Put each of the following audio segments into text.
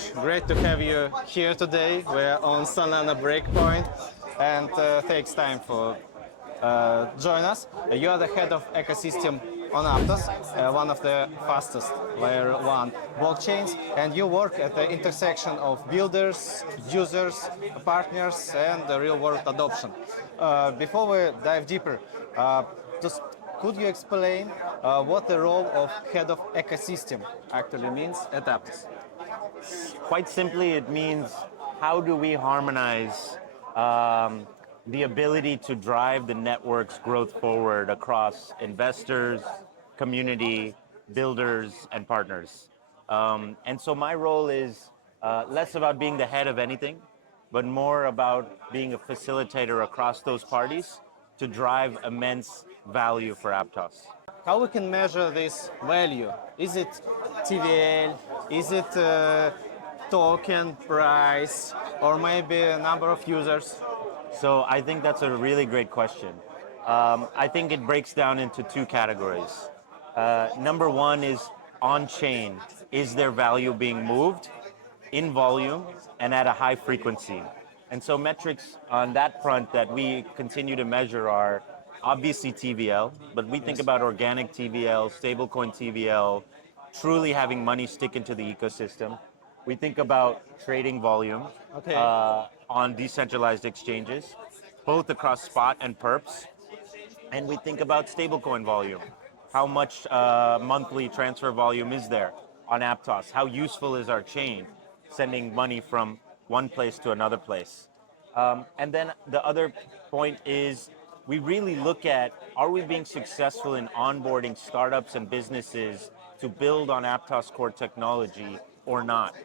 Josh. Great to have you here today. We're on Solana Breakpoint, and thanks time for join us. You are the head of ecosystem on Aptos, one of the fastest layer 1 blockchains, and you work at the intersection of builders, users, partners, and the real-world adoption. Before we dive deeper, just could you explain what the role of head of ecosystem actually means at Aptos? Quite simply, it means how do we harmonize the ability to drive the network's growth forward across investors, community, builders, and partners. And so my role is less about being the head of anything, but more about being a facilitator across those parties to drive immense value for Aptos. How we can measure this value? Is it TVL? Is it token price? Or maybe a number of users? So I think that's a really great question. I think it breaks down into two categories. Number one is on-chain. Is there value being moved in volume and at a high frequency? And so metrics on that front that we continue to measure are obviously TVL, but we think about organic TVL, stablecoin TVL, truly having money stick into the ecosystem. We think about trading volume on decentralized exchanges, both across spot and perps. And we think about stablecoin volume. How much monthly transfer volume is there on Aptos? How useful is our chain sending money from one place to another place? And then the other point is we really look at, are we being successful in onboarding startups and businesses to build on Aptos core technology or not?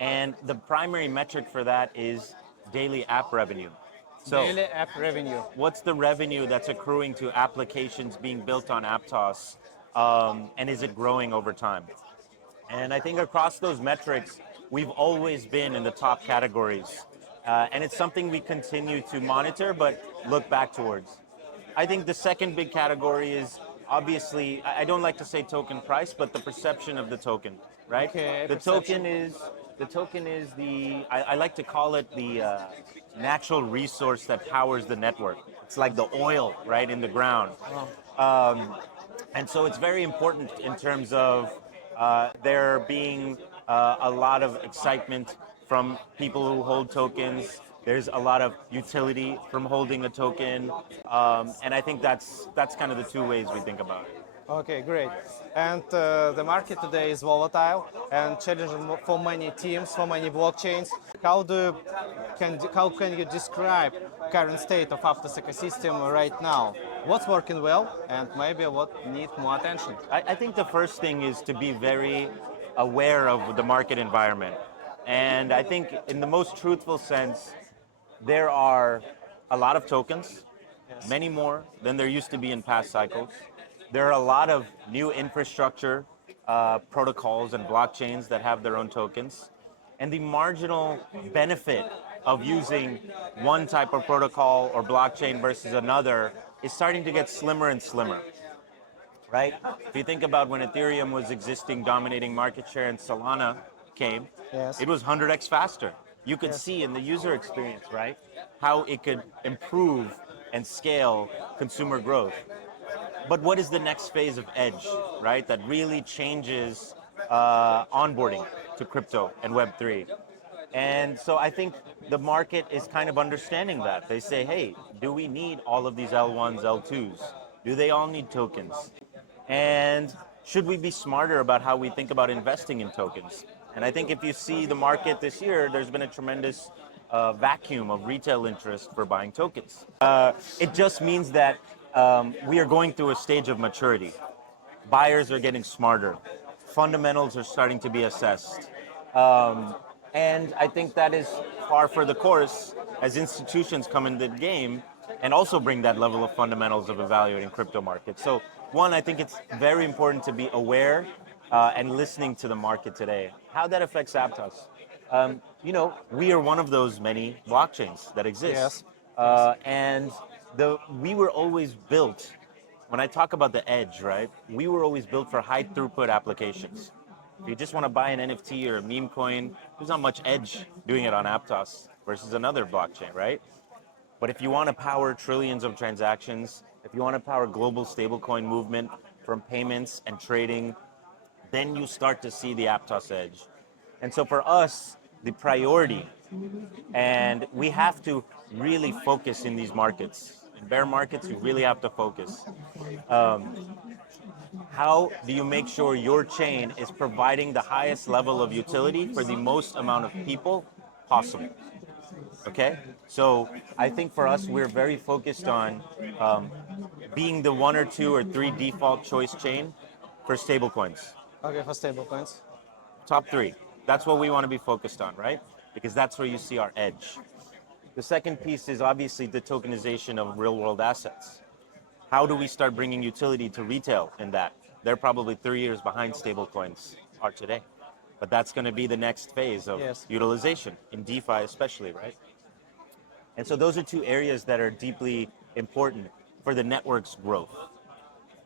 And the primary metric for that is daily app revenue. So daily app revenue. What's the revenue that's accruing to applications being built on Aptos, and is it growing over time? And I think across those metrics, we've always been in the top categories. And it's something we continue to monitor, but look back towards. I think the second big category is obviously, I don't like to say token price, but the perception of the token, right? Okay, the token is the, I like to call it the natural resource that powers the network. It's like the oil, right, in the ground. And so it's very important in terms of there being a lot of excitement from people who hold tokens. There's a lot of utility from holding a token, and I think that's kind of the two ways we think about it. Okay, great. And the market today is volatile and challenging for many teams, for many blockchains. How can you describe current state of Aptos ecosystem right now? What's working well, and maybe what needs more attention? I think the first thing is to be very aware of the market environment, and I think in the most truthful sense, there are a lot of tokens, many more than there used to be in past cycles. There are a lot of new infrastructure protocols and blockchains that have their own tokens. And the marginal benefit of using one type of protocol or blockchain versus another is starting to get slimmer and slimmer, right? If you think about when Ethereum was existing, dominating market share, and Solana came, it was 100x faster. You could see in the user experience, right, how it could improve and scale consumer growth. But what is the next phase of edge, right, that really changes onboarding to crypto and Web3? And so I think the market is kind of understanding that. They say, hey, do we need all of these L1s, L2s? Do they all need tokens? And should we be smarter about how we think about investing in tokens? And I think if you see the market this year, there's been a tremendous vacuum of retail interest for buying tokens. It just means that we are going through a stage of maturity. Buyers are getting smarter. Fundamentals are starting to be assessed. And I think that is par for the course as institutions come into the game and also bring that level of fundamentals of evaluating crypto markets. So one, I think it's very important to be aware and listening to the market today. How that affects Aptos. We are one of those many blockchains that exist. And we were always built, when I talk about the edge, right? We were always built for high throughput applications. If you just want to buy an NFT or a meme coin, there's not much edge doing it on Aptos versus another blockchain, right? But if you want to power trillions of transactions, if you want to power global stablecoin movement from payments and trading, then you start to see the Aptos edge. And so for us, the priority, and we have to really focus in these markets. In bear markets, you really have to focus. How do you make sure your chain is providing the highest level of utility for the most amount of people possible? Okay, so I think for us, we're very focused on being the one or two or three default choice chain for stablecoins. Okay, for stablecoins. Top three. That's what we want to be focused on, right? Because that's where you see our edge. The second piece is obviously the tokenization of real world assets. How do we start bringing utility to retail in that? They're probably 3 years behind stablecoins are today. But that's going to be the next phase of Yes. utilization, in DeFi especially, right? And so those are two areas that are deeply important for the network's growth.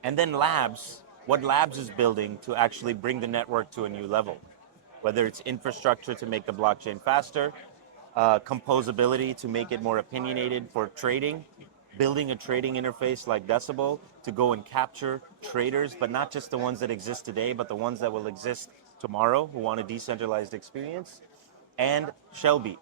And then labs, what labs is building to actually bring the network to a new level, whether it's infrastructure to make the blockchain faster, composability to make it more opinionated for trading, building a trading interface like Decibel to go and capture traders, but not just the ones that exist today, but the ones that will exist tomorrow who want a decentralized experience, and Shelby,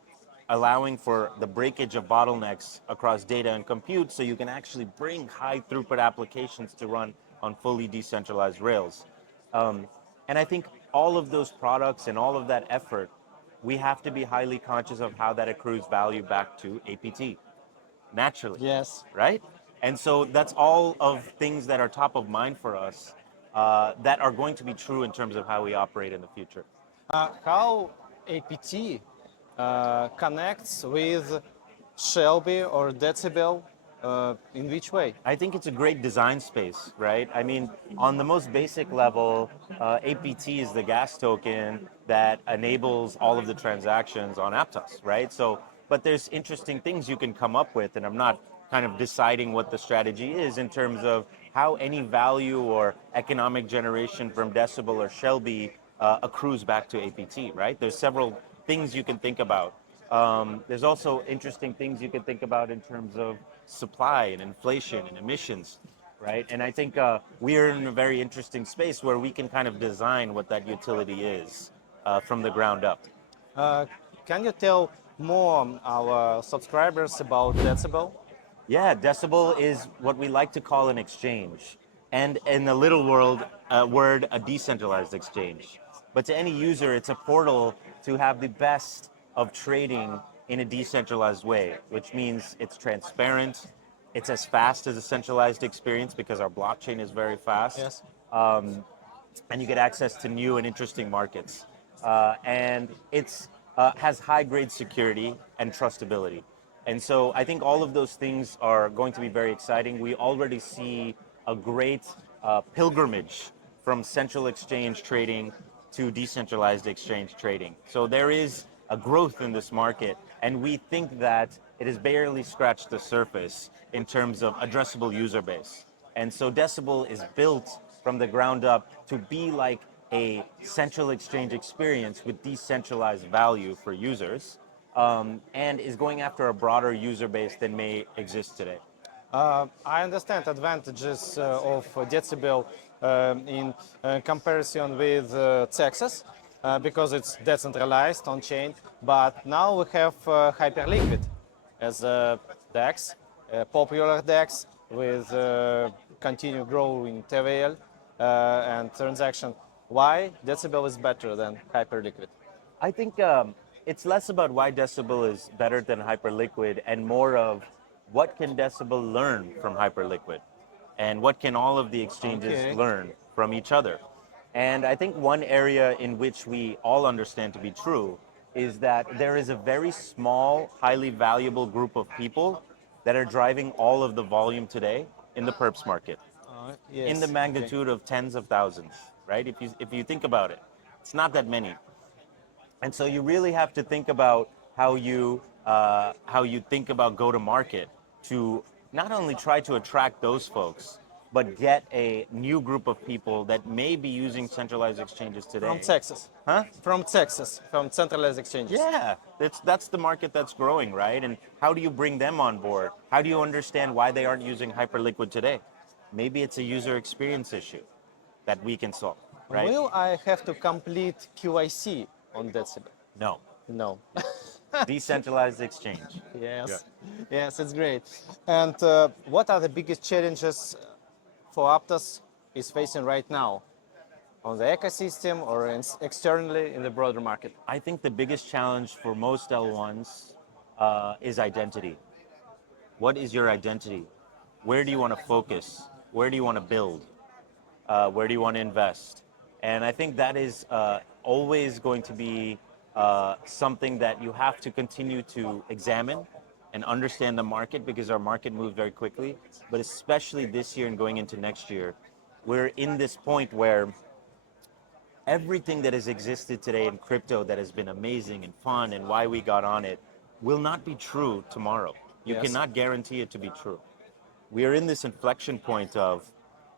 allowing for the breakage of bottlenecks across data and compute so you can actually bring high throughput applications to run on fully decentralized rails. And I think all of those products and all of that effort, we have to be highly conscious of how that accrues value back to APT, naturally. Yes. Right? And so that's all of things that are top of mind for us that are going to be true in terms of how we operate in the future. How APT connects with Shelby or Decibel? In which way? I think it's a great design space, right? I mean, on the most basic level, APT is the gas token that enables all of the transactions on Aptos, right? So, but there's interesting things you can come up with, and I'm not kind of deciding what the strategy is in terms of how any value or economic generation from Decibel or Shelby accrues back to APT, right? There's several things you can think about. There's also interesting things you can think about in terms of supply and inflation and emissions, right? And I think we are in a very interesting space where we can kind of design what that utility is from the ground up. Uh, can you tell more our subscribers about Decibel? Yeah, Decibel is what we like to call an exchange, and in the little word, a decentralized exchange. But to any user, it's a portal to have the best of trading in a decentralized way, which means it's transparent, it's as fast as a centralized experience because our blockchain is very fast. Yes. And you get access to new and interesting markets. And it's has high grade security and trustability. And so I think all of those things are going to be very exciting. We already see a great pilgrimage from central exchange trading to decentralized exchange trading. So there is a growth in this market, and we think that it has barely scratched the surface in terms of addressable user base. And so Decibel is built from the ground up to be like a central exchange experience with decentralized value for users, and is going after a broader user base than may exist today. I understand advantages of Decibel in comparison with CEXs because it's decentralized on chain. But now we have Hyperliquid as a DEX, a popular DEX with continued growing TVL and transaction. Why Decibel is better than Hyperliquid? I think it's less about why Decibel is better than Hyperliquid and more of what can Decibel learn from Hyperliquid and what can all of the exchanges learn from each other. And I think one area in which we all understand to be true is that there is a very small, highly valuable group of people that are driving all of the volume today in the perps market, Yes. in the magnitude of tens of thousands, right? If you think about it, it's not that many. And so you really have to think about how you think about go to market to not only try to attract those folks, but get a new group of people that may be using centralized exchanges From today. Texas. Huh? From Texas, from centralized exchanges. Yeah, that's the market that's growing, right? And how do you bring them on board? How do you understand why they aren't using Hyperliquid today? Maybe it's a user experience issue that we can solve, right? Will I have to complete QIC on Decibel? No. No. Decentralized exchange. Yes. Yes, it's great. And what are the biggest challenges for Aptos is facing right now on the ecosystem or externally in the broader market? I think the biggest challenge for most L1s is identity. What is your identity? Where do you want to focus? Where do you want to build? Where do you want to invest? And I think that is always going to be something that you have to continue to examine and understand the market, because our market moves very quickly. But especially this year and going into next year, we're in this point where everything that has existed today in crypto that has been amazing and fun and why we got on it will not be true tomorrow. You Yes. cannot guarantee it to be true. We are in this inflection point of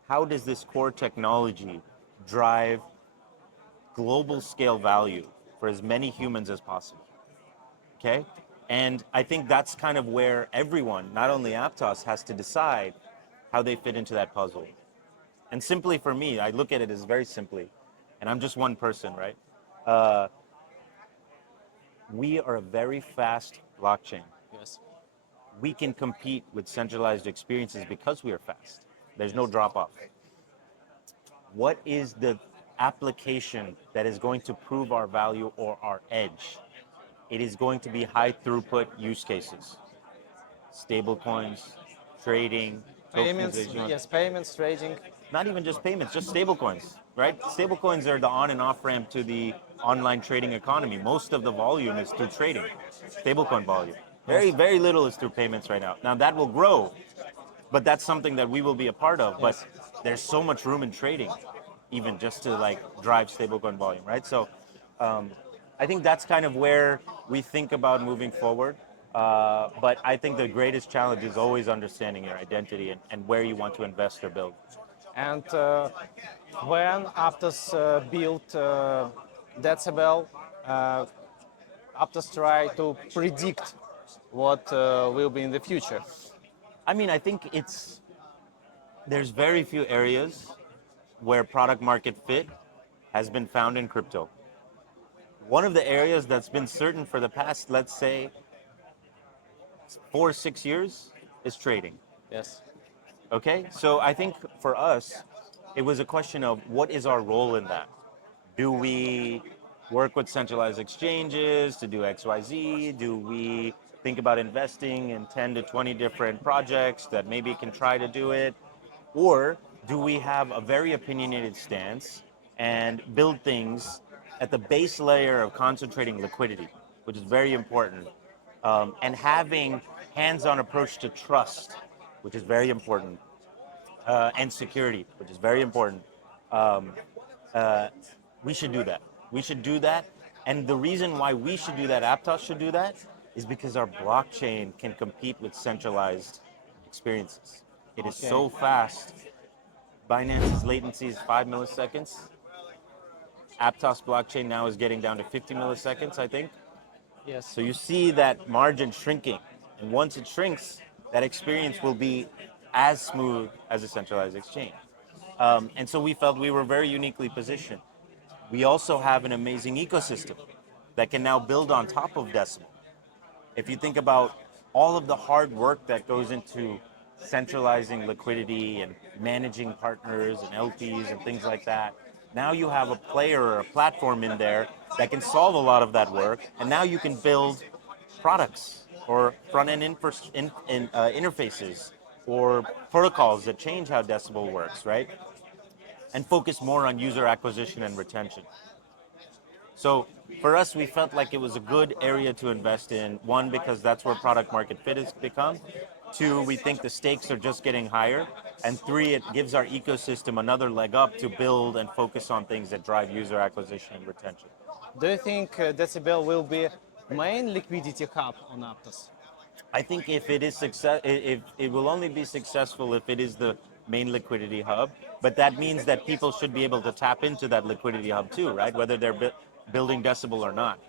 how does this core technology drive global scale value for as many humans as possible? Okay? And I think that's kind of where everyone, not only Aptos, has to decide how they fit into that puzzle. And simply for me, I look at it as very simply, and I'm just one person, right? We are a very fast blockchain. Yes. We can compete with centralized experiences because we are fast. There's no drop off. What is the application that is going to prove our value or our edge? It is going to be high throughput use cases. Stablecoins, trading, Payments, tokenization. yes, payments, trading. Not even just payments, just stablecoins, right? Stablecoins are the on and off ramp to the online trading economy. Most of the volume is through trading, stablecoin volume. Very, Yes. very little is through payments right now. Now that will grow, but that's something that we will be a part of. But Yes. there's so much room in trading, even just to like drive stablecoin volume, right? So I think that's kind of where we think about moving forward. But I think the greatest challenge is always understanding your identity and where you want to invest or build. And when Aptos built Decibel, uh, Aptos try to predict what will be in the future. I mean, I think there's very few areas where product market fit has been found in crypto. One of the areas that's been certain for the past, let's say, 4 or 6 years is trading. Yes. Okay, so I think for us, it was a question of what is our role in that? Do we work with centralized exchanges to do XYZ? Do we think about investing in 10 to 20 different projects that maybe can try to do it? Or do we have a very opinionated stance and build things at the base layer of concentrating liquidity, which is very important, and having hands-on approach to trust, which is very important, and security, which is very important. Um, uh, we should do that. We should do that. And the reason why we should do that, Aptos should do that, is because our blockchain can compete with centralized experiences. It is Okay. so fast. Binance's latency is 5 milliseconds. Aptos blockchain now is getting down to 50 milliseconds, I think. Yes. So you see that margin shrinking. And once it shrinks, that experience will be as smooth as a centralized exchange. And so we felt we were very uniquely positioned. We also have an amazing ecosystem that can now build on top of Decimal. If you think about all of the hard work that goes into centralizing liquidity and managing partners and LPs and things like that, now you have a player or a platform in there that can solve a lot of that work, and now you can build products or front-end interfaces or protocols that change how Decibel works, right? And focus more on user acquisition and retention. So for us, we felt like it was a good area to invest in. One, because that's where product market fit has become. Two, we think the stakes are just getting higher. And three, it gives our ecosystem another leg up to build and focus on things that drive user acquisition and retention. Do you think Decibel will be main liquidity hub on Aptos? I think if it is success, if it will only be successful if it is the main liquidity hub, but that means that people should be able to tap into that liquidity hub too, right? Whether they're building Decibel or not.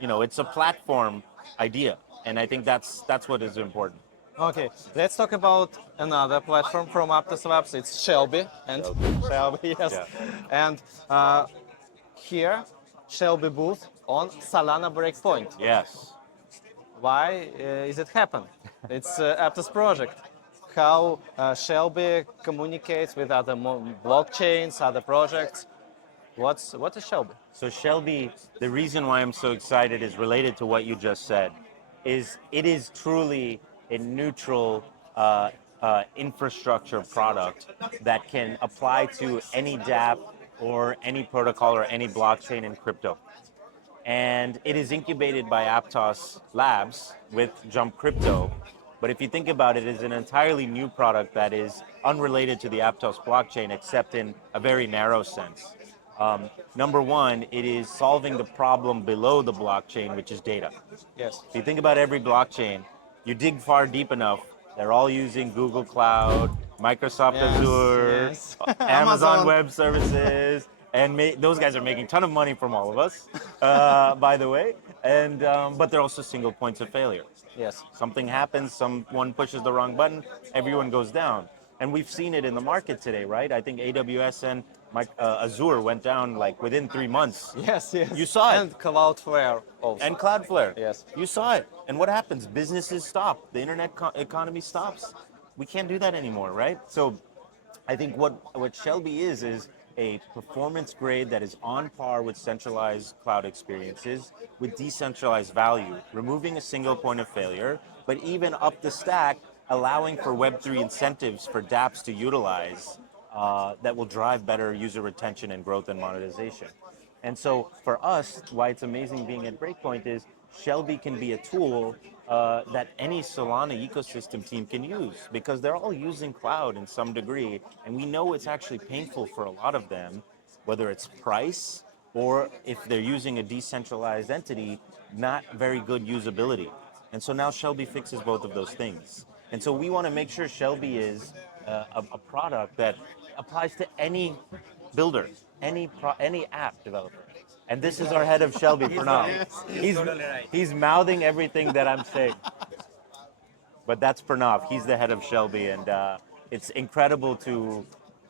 It's a platform idea, and I think that's what is important. Okay, let's talk about another platform from Aptos Labs. It's Shelby and Shelby, yes. Yeah. And here, Shelby booth on Solana Breakpoint. Yes. Why is it happen? It's Aptos project. How Shelby communicates with other blockchains, other projects. What is Shelby? So Shelby, the reason why I'm so excited is related to what you just said, is it is truly a neutral infrastructure product that can apply to any dApp or any protocol or any blockchain in crypto. And it is incubated by Aptos Labs with Jump Crypto. But if you think about it, it's an entirely new product that is unrelated to the Aptos blockchain, except in a very narrow sense. Number one, it is solving the problem below the blockchain, which is data. Yes. If you think about every blockchain, you dig far deep enough, they're all using Google Cloud, Microsoft Azure, yes. Amazon Web Services, and those guys are making a ton of money from all of us, by the way. And but they're also single points of failure. Yes. Something happens, someone pushes the wrong button, everyone goes down. And we've seen it in the market today, right? I think AWS and Azure went down like within 3 months. Yes, yes. You saw it. And Cloudflare also. And Cloudflare. Yes. You saw it. And what happens? Businesses stop. The internet economy stops. We can't do that anymore, right? So I think what Shelby is a performance grade that is on par with centralized cloud experiences with decentralized value, removing a single point of failure, but even up the stack, allowing for Web3 incentives for dApps to utilize that will drive better user retention and growth and monetization. And so for us, why it's amazing being at Breakpoint is Shelby can be a tool that any Solana ecosystem team can use because they're all using cloud in some degree. And we know it's actually painful for a lot of them, whether it's price or if they're using a decentralized entity, not very good usability. And so now Shelby fixes both of those things. And so we want to make sure Shelby is a product that applies to any builder, any app developer. And this is our head of Shelby, Pranav. He's mouthing everything that I'm saying. But that's Pranav. He's the head of Shelby, and it's incredible to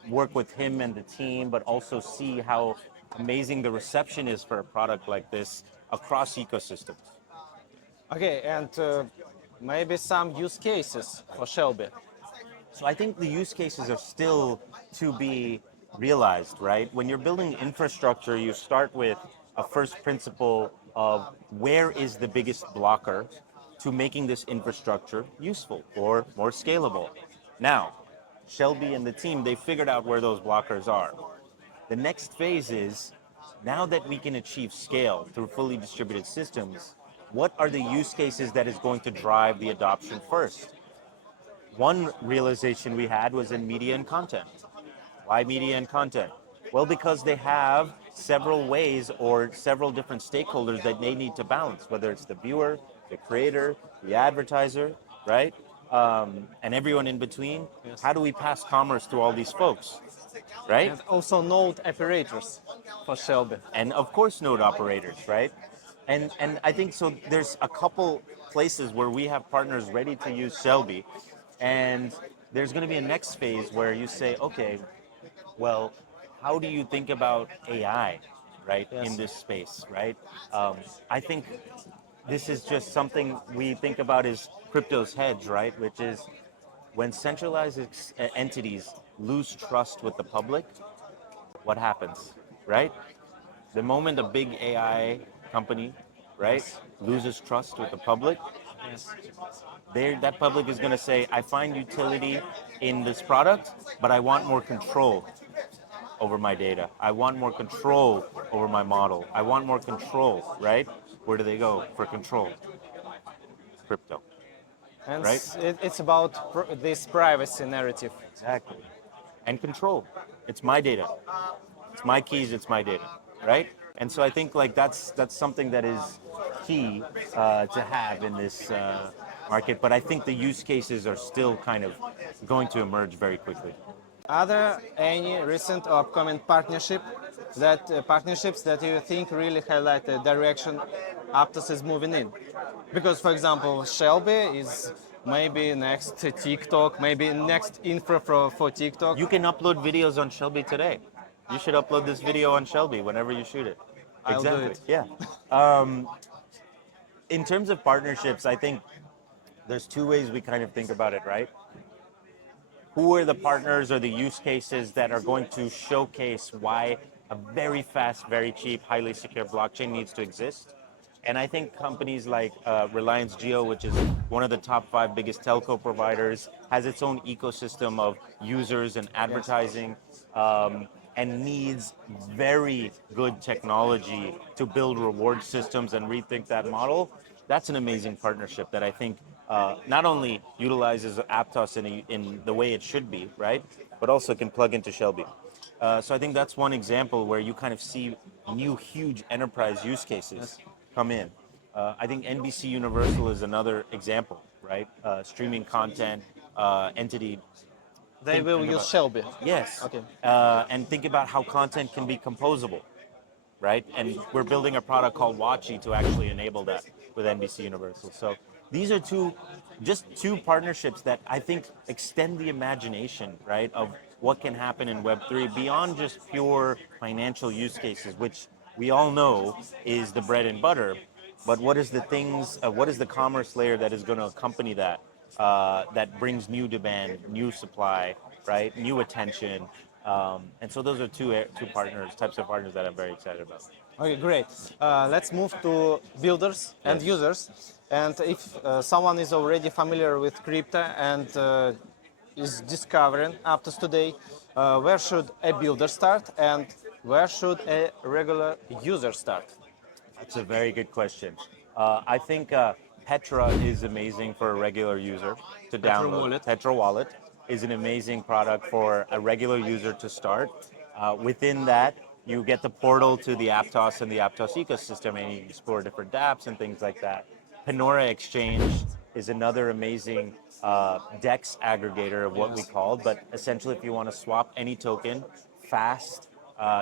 work with him and the team, but also see how amazing the reception is for a product like this across ecosystems. Okay, and maybe some use cases for Shelby. So I think the use cases are still to be realized, right? When you're building infrastructure, you start with a first principle of where is the biggest blocker to making this infrastructure useful or more scalable. Now, Shelby and the team, they figured out where those blockers are. The next phase is, now that we can achieve scale through fully distributed systems, what are the use cases that is going to drive the adoption first? One realization we had was in media and content. Why media and content? Well, because they have several ways or several different stakeholders that they need to balance, whether it's the viewer, the creator, the advertiser, right? And everyone in between. Yes. How do we pass commerce to all these folks, right? And also node operators for Shelby. And of course node operators, right? And I think so there's a couple places where we have partners ready to use Shelby. And there's going to be a next phase where you say, okay, well, how do you think about AI, right, yes, in this space, right? I think this is just something we think about as crypto's hedge, right, which is when centralized entities lose trust with the public, what happens, right? The moment a big AI company, right, yes, loses trust with the public, yes, that public is going to say, I find utility in this product, but I want more control over my data. I want more control over my model. I want more control, right? Where do they go for control? Crypto. And right? It's about this privacy narrative. Exactly. And control. It's my data. It's my keys, it's my data, right? And so I think like that's something that is key to have in this market, but I think the use cases are still kind of going to emerge very quickly. Are there any recent or upcoming partnerships that you think really highlight the direction Aptos is moving in? Because, for example, Shelby is maybe next to TikTok, maybe next infra for TikTok. You can upload videos on Shelby today. You should upload this video on Shelby whenever you shoot it. I'll do Exactly. it. Yeah. In terms of partnerships, I think there's two ways we kind of think about it, right? Who are the partners or the use cases that are going to showcase why a very fast, very cheap, highly secure blockchain needs to exist? And I think companies like Reliance Jio, which is one of the top 5 biggest telco providers, has its own ecosystem of users and advertising, and needs very good technology to build reward systems and rethink that model. That's an amazing partnership that I think not only utilizes Aptos in the way it should be, right, but also can plug into Shelby. So I think that's one example where you kind of see new huge enterprise use cases come in. I think NBC Universal is another example, right? Streaming content entity. They will use Shelby. Yes. Okay. And think about how content can be composable, right? And we're building a product called Watchee to actually enable that with NBC Universal. So these are just two partnerships that I think extend the imagination, right, of what can happen in Web3 beyond just pure financial use cases, which we all know is the bread and butter. But what is the commerce layer that is going to accompany that, that brings new demand, new supply, right, new attention, and so those are two types of partners that I'm very excited about. Okay, great. Let's move to builders and Yes. users. And if someone is already familiar with crypto and is discovering Aptos today, where should a builder start and where should a regular user start? That's a very good question. I think Petra is amazing for a regular user to Petra download. wallet. Petra Wallet is an amazing product for a regular user to start. Within that, you get the portal to the Aptos and the Aptos ecosystem, and you explore different dApps and things like that. Panora Exchange is another amazing DEX aggregator of what we call, but essentially if you want to swap any token fast,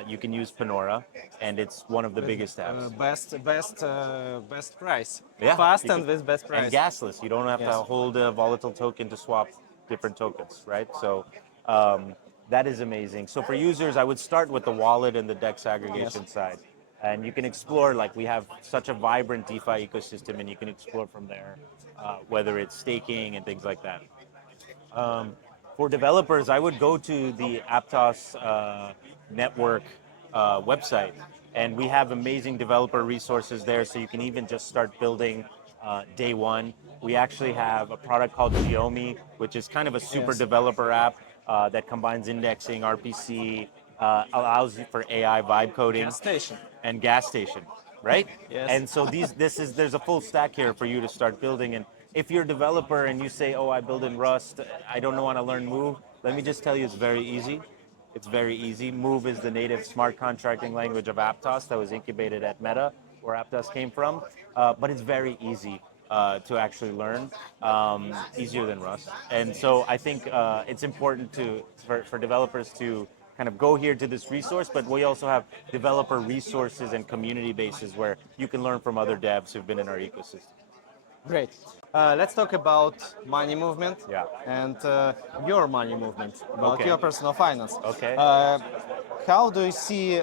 you can use Panora, and it's one of the biggest apps. Best price. Yeah, Fast you and can- with best and price. gasless. You don't have to Yes. hold a volatile token to swap different tokens, right? So that is amazing. So for users, I would start with the wallet and the DEX aggregation side. And you can explore, like we have such a vibrant DeFi ecosystem, and you can explore from there, whether it's staking and things like that. For developers, I would go to the Aptos network website, and we have amazing developer resources there, so you can even just start building day one. We actually have a product called Geomi, which is kind of a super Yes. developer app that combines indexing, RPC, allows you for AI vibe coding, Gas station. and gas station, right? Yes. And so there's a full stack here for you to start building. And if you're a developer and you say, oh, I build in Rust, I don't want to learn Move, let me just tell you, it's very easy. It's very easy. Move is the native smart contracting language of Aptos that was incubated at Meta, where Aptos came from. But it's very easy to actually learn, easier than Rust. And so I think it's important for developers to kind of go here to this resource, but we also have developer resources and community bases where you can learn from other devs who've been in our ecosystem. Great. Let's talk about money movement Yeah. and your money movement, about Okay. your personal finance. Okay. How do you see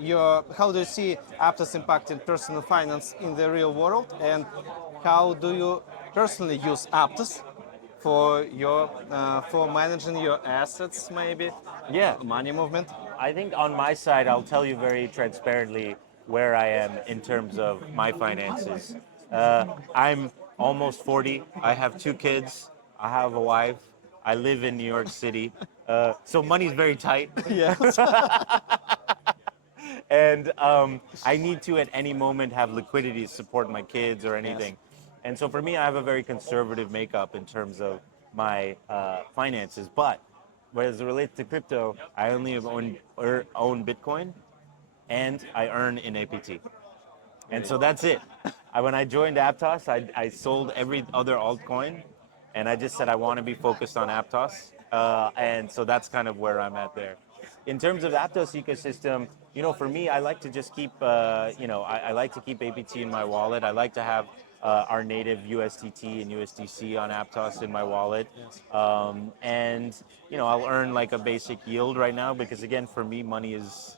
Aptos impacting personal finance in the real world, and how do you personally use Aptos for managing your assets, maybe Yeah. money movement? I think on my side, I'll tell you very transparently where I am in terms of my finances. I'm almost 40. I have 2 kids. I have a wife. I live in New York City. So money's very tight. Yes. And I need to at any moment have liquidity to support my kids or anything. And so for me, I have a very conservative makeup in terms of my finances. But as it relates to crypto, I only own Bitcoin, and I earn in APT. And so that's it. When I joined Aptos, I sold every other altcoin, and I just said I want to be focused on Aptos. and so that's kind of where I'm at there. In terms of Aptos ecosystem, for me, I like to just keep, I like to keep APT in my wallet. I like to have our native USDT and USDC on Aptos in my wallet. And I'll earn like a basic yield right now because again, for me, money is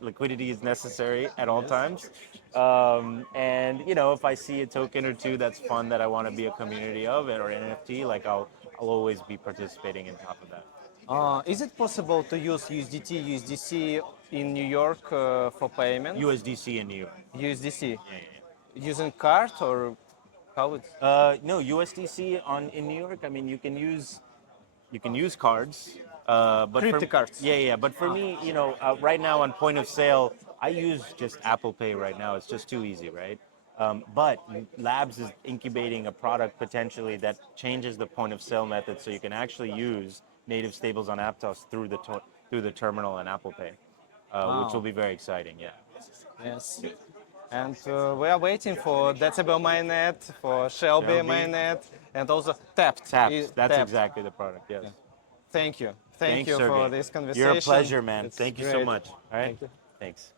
liquidity is necessary at all times. And if I see a token or two that's fun that I want to be a community of or an NFT, like I'll always be participating in top of that. Is it possible to use USDT, USDC in New York for payment? USDC in New York. USDC. Yeah, yeah. Using card or how it's? No, USDC in New York. I mean, you can use cards, but Crypto cards. Yeah, yeah. But for me, right now on point of sale, I use just Apple Pay right now. It's just too easy, right? But Labs is incubating a product potentially that changes the point of sale method, so you can actually use native stables on Aptos through the terminal and Apple Pay, which will be very exciting. Yeah. Yes. And we are waiting for Decibel mainnet, for Shelby mainnet, and also Tapped. Taps. That's Tapped. exactly the product. Yes. Thank you. Thank Thanks, you Sergey. for this conversation. You're a pleasure, man. It's Thank you so great. much. All right. Thank you. Thanks.